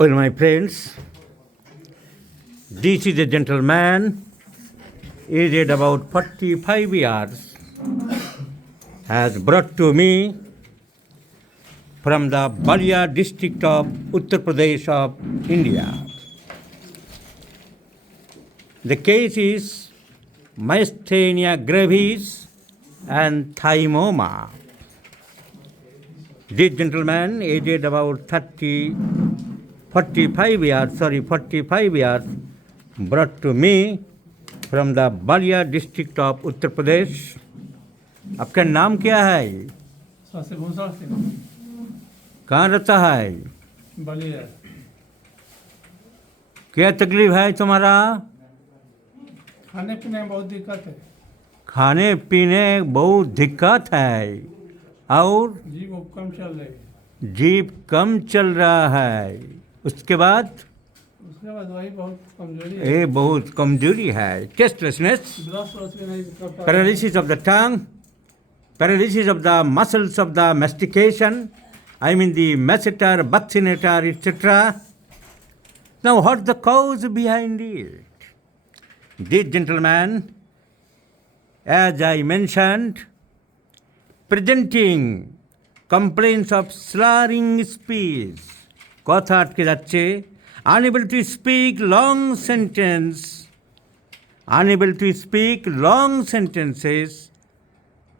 Well, my friends, this is a gentleman, aged about 45 years, has brought to me from the Balia district of Uttar Pradesh of India. The case is myasthenia gravis and thymoma. This gentleman, aged about 45 years, brought to me from the Balia district of Uttar Pradesh. आपका नाम क्या है? कहाँ रहता है? बलिया। क्या तकलीफ है तुम्हारा? खाने पीने में बहुत दिक्कत है। खाने पीने बहुत दिक्कत है और जीभ कम चल रही है। जीभ कम चल रहा है। उसके बाद वही बहुत कमजोरी है। ये बहुत कमजोरी है। Tastelessness, paralysis of the tongue, paralysis of the muscles of the mastication, I mean the masseter, buccinator, etc. Now, what's the cause behind it? This gentleman, as I mentioned, presenting complaints of slurring speech, কথা আটকে যাচ্ছে, unable to speak long sentences,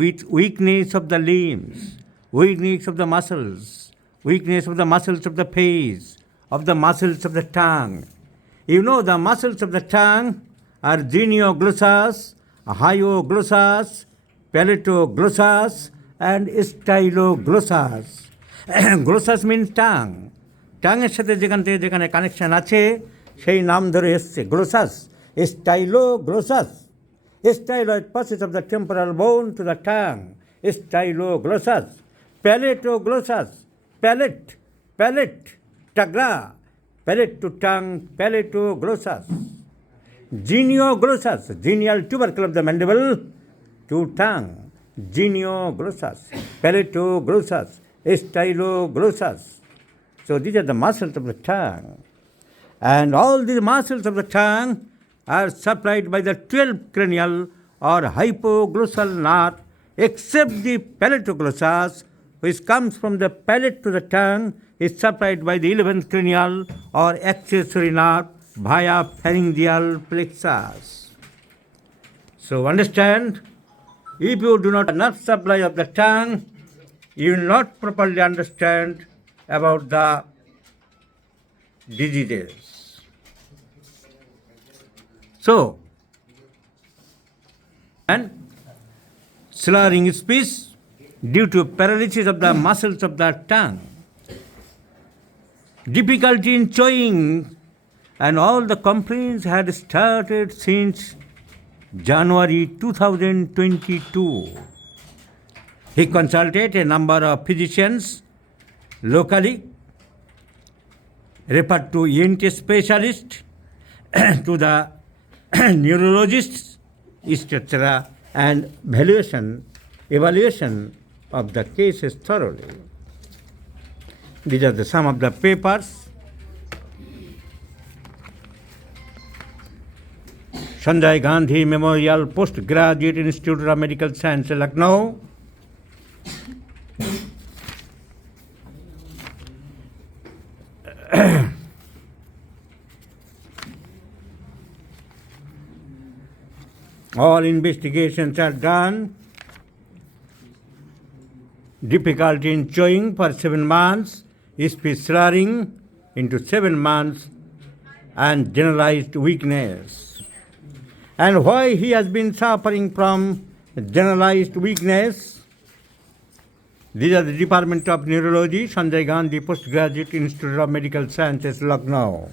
with weakness of the limbs, weakness of the muscles, weakness of the muscles of the face, of the muscles of the tongue. You know the muscles of the tongue are genioglossus, hyoglossus, palatoglossus and styloglossus. Glossus means tongue. tongue এর সাথে যেখানে connection আছে সেই নাম ধরে এসছে glossus, styloglossus. Styloid passes of the temporal bone to the tongue, styloglossus. Palatoglossus, palate, tagra, palate to tongue, palatoglossus. Genioglossus, genial tubercle of the mandible to tongue, genioglossus. Palatoglossus, styloglossus. So these are the muscles of the tongue. And all these muscles of the tongue are supplied by the 12th cranial or hypoglossal nerve, except the palatoglossus, which comes from the palate to the tongue, is supplied by the 11th cranial or accessory nerve via pharyngeal plexus. So understand, if you do not have enough supply of the tongue, you will not properly understand about the diseases. So, and slurring speech due to paralysis of the muscles of the tongue, difficulty in chewing, and all the complaints had started since January 2022. He consulted a number of physicians locally, referred to ENT specialists, to the neurologists, etc., and evaluation of the cases thoroughly. These are some of the papers. Sanjay Gandhi Memorial Postgraduate Institute of Medical Science, Lucknow. All investigations are done. Difficulty in chewing for 7 months, speech slurring into 7 months, and generalized weakness. And why he has been suffering from generalized weakness? These are the Department of Neurology, Sanjay Gandhi Postgraduate Institute of Medical Sciences, Lucknow.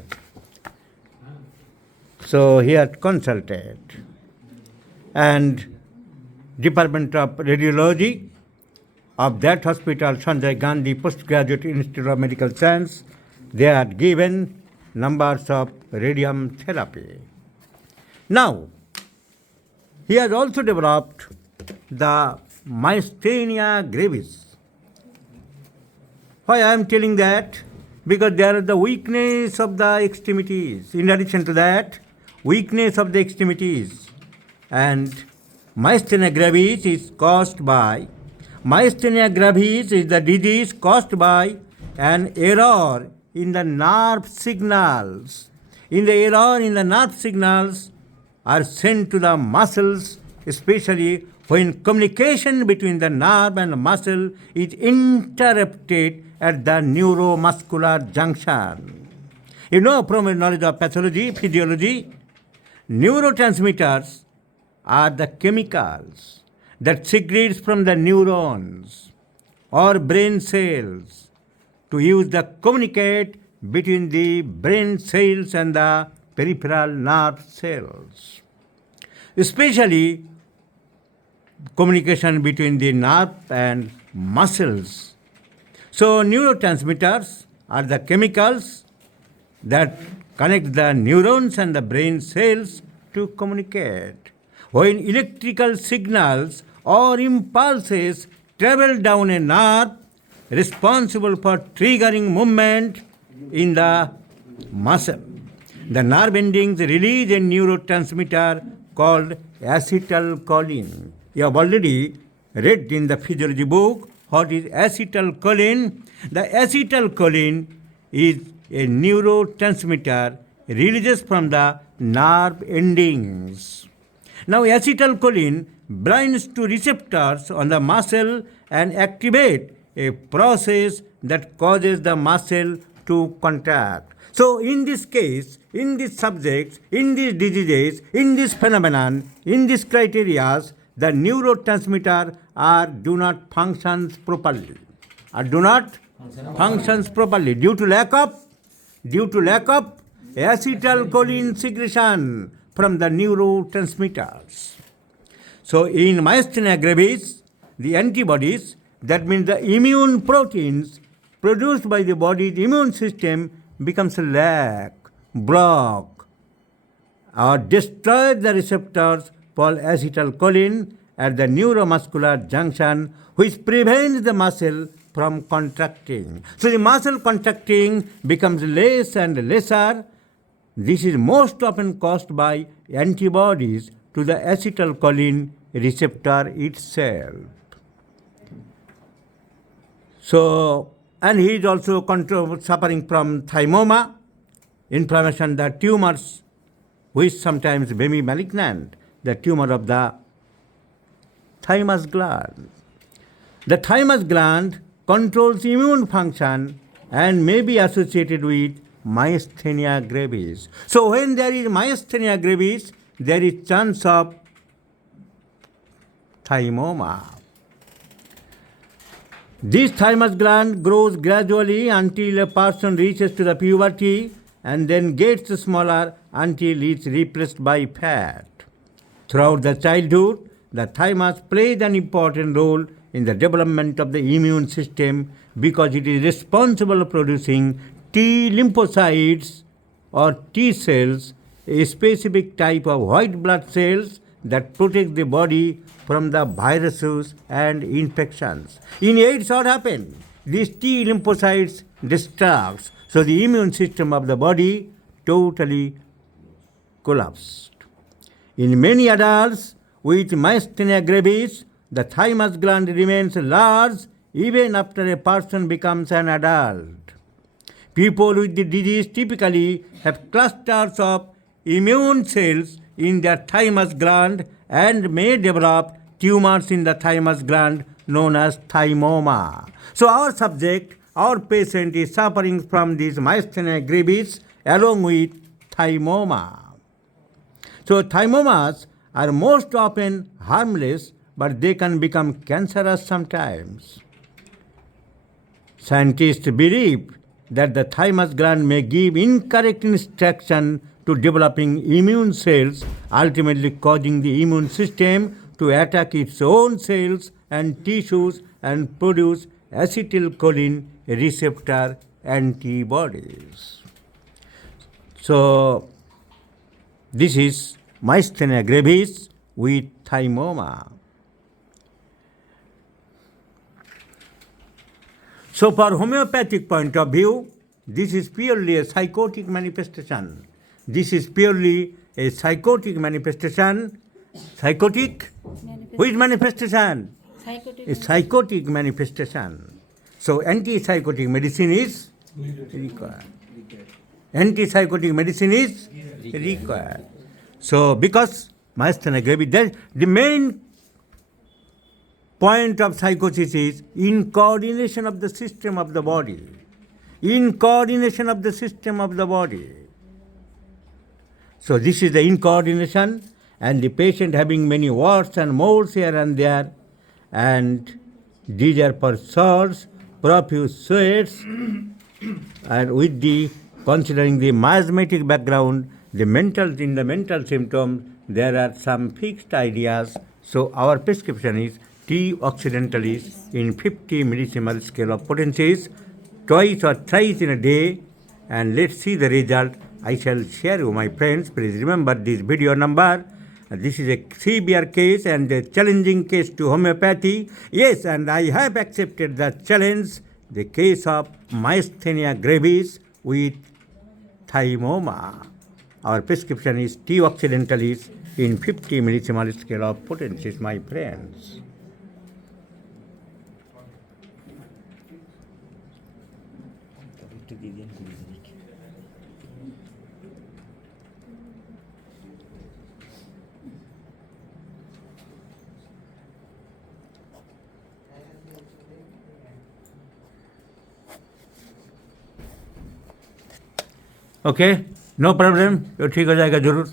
So he had consulted. And Department of Radiology of that hospital, Sanjay Gandhi Postgraduate Institute of Medical Science, they had given numbers of radium therapy. Now, he has also developed the myasthenia gravis. Why I am telling that? because there is the weakness of the extremities. In addition to that, weakness of the extremities. And myasthenia gravis is caused by, myasthenia gravis is the disease caused by an error in the nerve signals. In the error in the nerve signals are sent to the muscles, especially when communication between the nerve and muscle is interrupted at the neuromuscular junction. You know from your knowledge of pathology, physiology, neurotransmitters are the chemicals that secretes from the neurons or brain cells to use the communicate between the brain cells and the peripheral nerve cells. Especially communication between the nerve and muscles. So neurotransmitters are the chemicals that connect the neurons and the brain cells to communicate. When electrical signals or impulses travel down a nerve responsible for triggering movement in the muscle, the nerve endings release a neurotransmitter called acetylcholine. You have already read in the physiology book what is acetylcholine. The acetylcholine is a neurotransmitter releases from the nerve endings. Now acetylcholine binds to receptors on the muscle and activate a process that causes the muscle to contract. So in this case, in these subjects, in these diseases, in this phenomenon, in these criteria, the neurotransmitter do not function properly. Due to lack of acetylcholine secretion from the neurotransmitters. So in myasthenia gravis, the antibodies, that means the immune proteins produced by the body's immune system becomes lack, block, or destroy the receptors for acetylcholine at the neuromuscular junction, which prevents the muscle from contracting. So the muscle contracting becomes less and lesser. This is most often caused by antibodies to the acetylcholine receptor itself. So, and he is also suffering from thymoma, inflammation, the tumors, which sometimes may be malignant, the tumor of the thymus gland. The thymus gland controls immune function and may be associated with myasthenia gravis. So when there is myasthenia gravis, there is chance of thymoma. This thymus gland grows gradually until a person reaches to the puberty and then gets smaller until it's replaced by fat. Throughout the childhood, the thymus plays an important role in the development of the immune system because it is responsible for producing T lymphocytes or T cells, a specific type of white blood cells that protect the body from the viruses and infections. In AIDS, what happened? These T lymphocytes destructs, so the immune system of the body totally collapsed. In many adults with myasthenia gravis, the thymus gland remains large even after a person becomes an adult. People with the disease typically have clusters of immune cells in their thymus gland and may develop tumors in the thymus gland known as thymoma. So our subject, our patient is suffering from this myasthenia gravis along with thymoma. So thymomas are most often harmless, but they can become cancerous sometimes. Scientists believe that the thymus gland may give incorrect instruction to developing immune cells, ultimately causing the immune system to attack its own cells and tissues and produce acetylcholine receptor antibodies. So, this is myasthenia gravis with thymoma. So, for homeopathic point of view, This is purely a psychotic manifestation. This is purely a psychotic manifestation. Psychotic? Which manifestation? A psychotic manifestation. So antipsychotic medicine is required. Antipsychotic medicine is required. So because myasthenia gravis, the main point of psychosis is in coordination of the system of the body. In coordination of the system of the body. So this is the incoordination, and the patient having many warts and moles here and there, and these are for sores, profuse sweats, and with the considering the miasmatic background, in the mental symptoms, there are some fixed ideas. So our prescription is T occidentalis in 50 millisiemens scale of potencies, twice or thrice in a day, and let's see the result. I shall share you, my friends. Please remember this video number. This is a severe case and a challenging case to homeopathy. Yes, and I have accepted the challenge, the case of myasthenia gravis with thymoma. Our prescription is T occidentalis in 50 millisiemens scale of potencies, my friends. Okay, no problem, तो ठीक हो जाएगा जरूर.